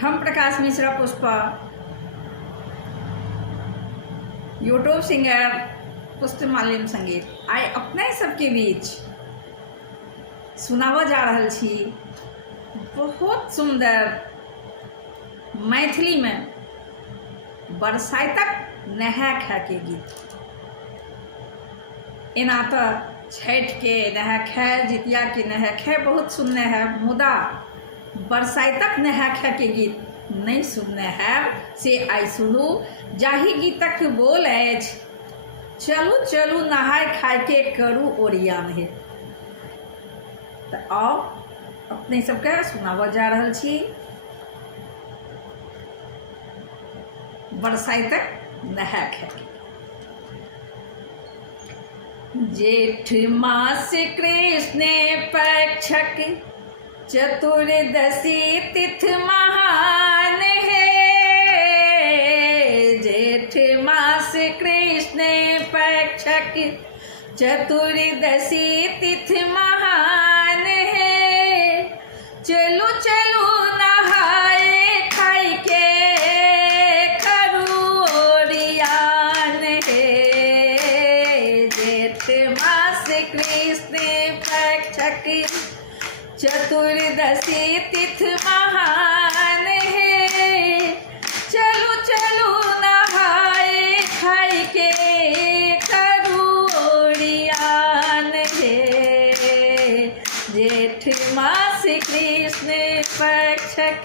हम Prakash Mishra Pushpa, YouTube singer पुष्प मालिम संगीत आइ अपने सबके बीच सुनावा जा रहल छी बहुत सुंदर मैथिली में बरसाइतक नहाय खाय के गीत। एना तो छठ के नहाय खाय, जितिया के नहाय खाय बहुत सुनने हैं, मुदा बरसाइतक नहाय खाय के गीत नहीं सुनने हैं से आई सुनू। जाहि गीतक बोल अछि, चलू चलू नहाय खाय के करू ओरियान है। तो आओ अपने सबके सुनावा जा रहल छी बरसाइतक नहाय खाय के। जेठ मास कृष्ण पक्षक चतुर्दशी तिथ महान है। जेठ मास कृष्ण पक्षक चतुर्दशी तिथ महान है। चलो चलो नहाए खाई के करू ओरियान है। जेठ मास कृष्ण पक्षक चतुर्दशी तिथ महान है। चलो चलो नहाए खाई के करू ओरियान है। जेठ मास कृष्ण पक्षक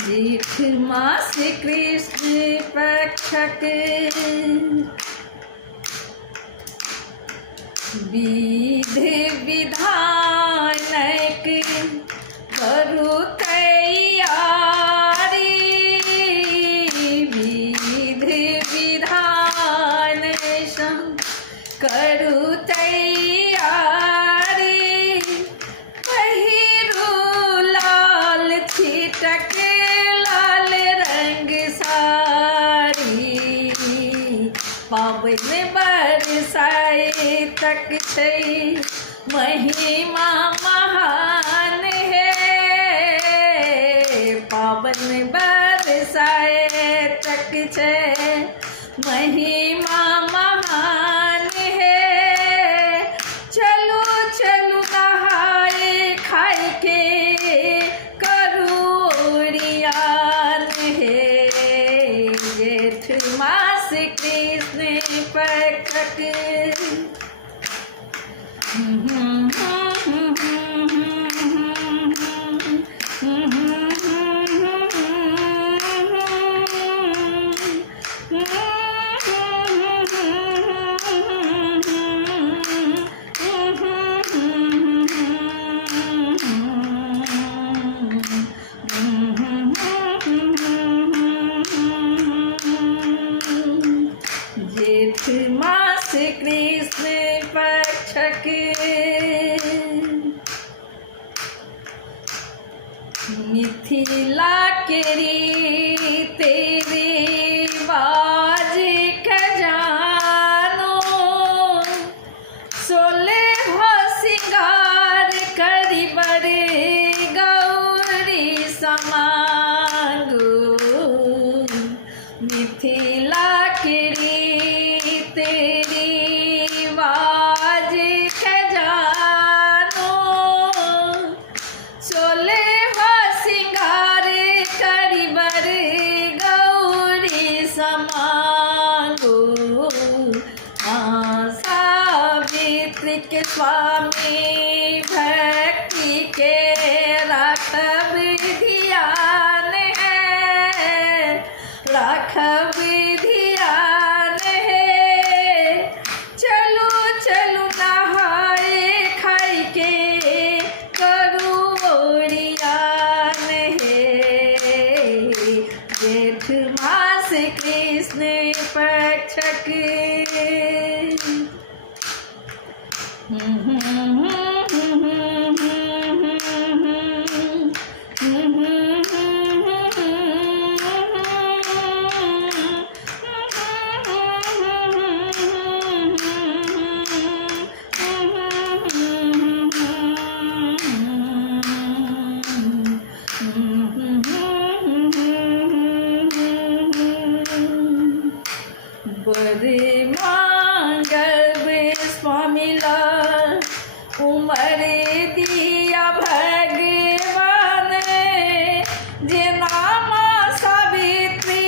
जेठ मास कृष्ण पक्षक विधि विधानक करू तैयारी। विधि विधान करू तैयारी। पहिरू लाल छिटक लाल रंग साड़ी। पाबन बरसाइतक छै महिमा महान है। पाबन बरसाइतक छै महिमा महान है। चलो चलो नहाए खाए के करू ओरियान है। जेठ मास कृष्ण पक्षक जेठ मास कृष्ण पक्षक मिथिला के रीति रिवाज खजानो। सोलह सिंगार करी बड़े गौरी समांगो। मिथिला के रीति रिवाज खजानो। सोलह सिंगार करी बड़े गौरी समांगो। सावित्री के स्वामी भक्ति के राखब ध्यान है। राखब ध्यान है। चलो चलो नहाए खाई के करू ओरियान है। जेठ मास कृष्ण पक्षक बड़े मांगब स्वामीला उमर दिया भगवान जे नाम सावित्री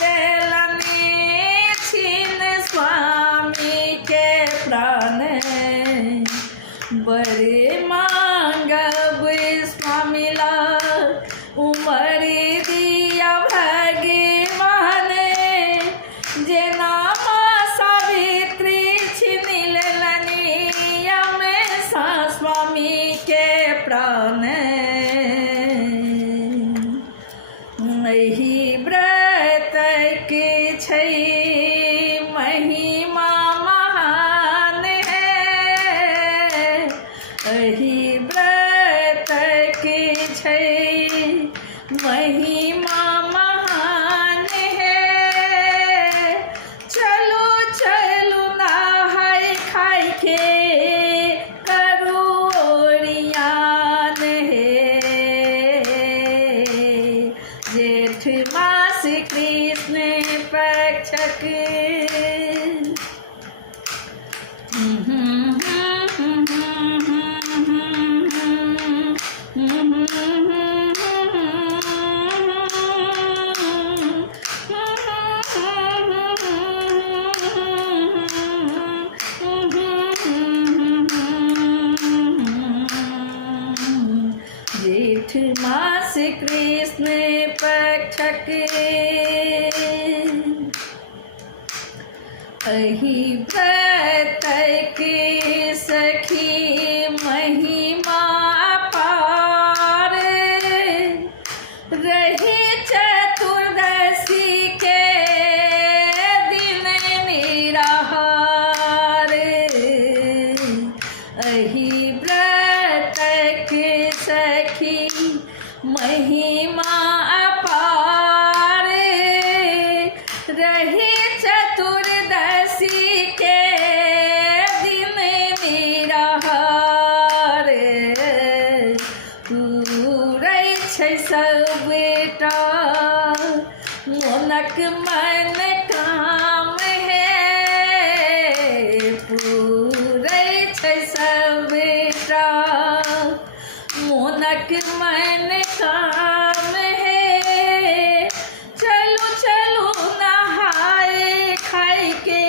लेलने छीन स्वामी के प्राण बड़े मांगब स्वामीला उमर दिया भगवान जे नाम सावित्री छीन लेलनी सा स्वामी के प्राण एहि व्रत के छै महिमा महान है एहि व्रत के छै महिमा महान है चलू चलू नहाय खाय के करू ओरियान है जेठ मास कृष्ण पक्षक जेठ मास कृष्ण पक्षक एहि व्रत के सखी महिमा अपार रही चतुर्दशी के दिन निराहार एहि व्रत के सखी महिमा अपार रही चतुर्दशी के दिन निराहार पूरै छै सब बेटा मोनक मन काम है पूरै छै सब बेटा मोनक मन काम है चलू चलू नहाय खाय के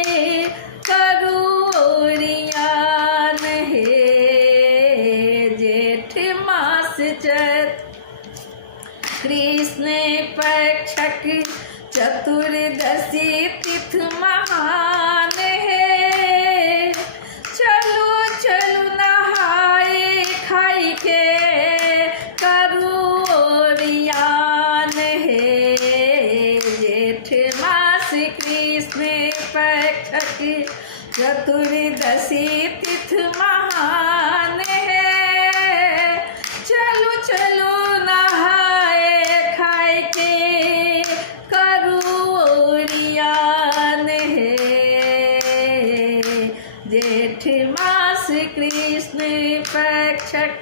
करू ओरियान है जेठ मास कृष्ण पक्षक चतुर्दशी तिथ महान है चलू चलू नहाय खाय के करू ओरियान है जेठ मास कृष्ण पक्षक चतुर्दशी तिथ महान है चलू चलू नहाय खाय के करू ओरियान है जेठ मास कृष्ण पक्षक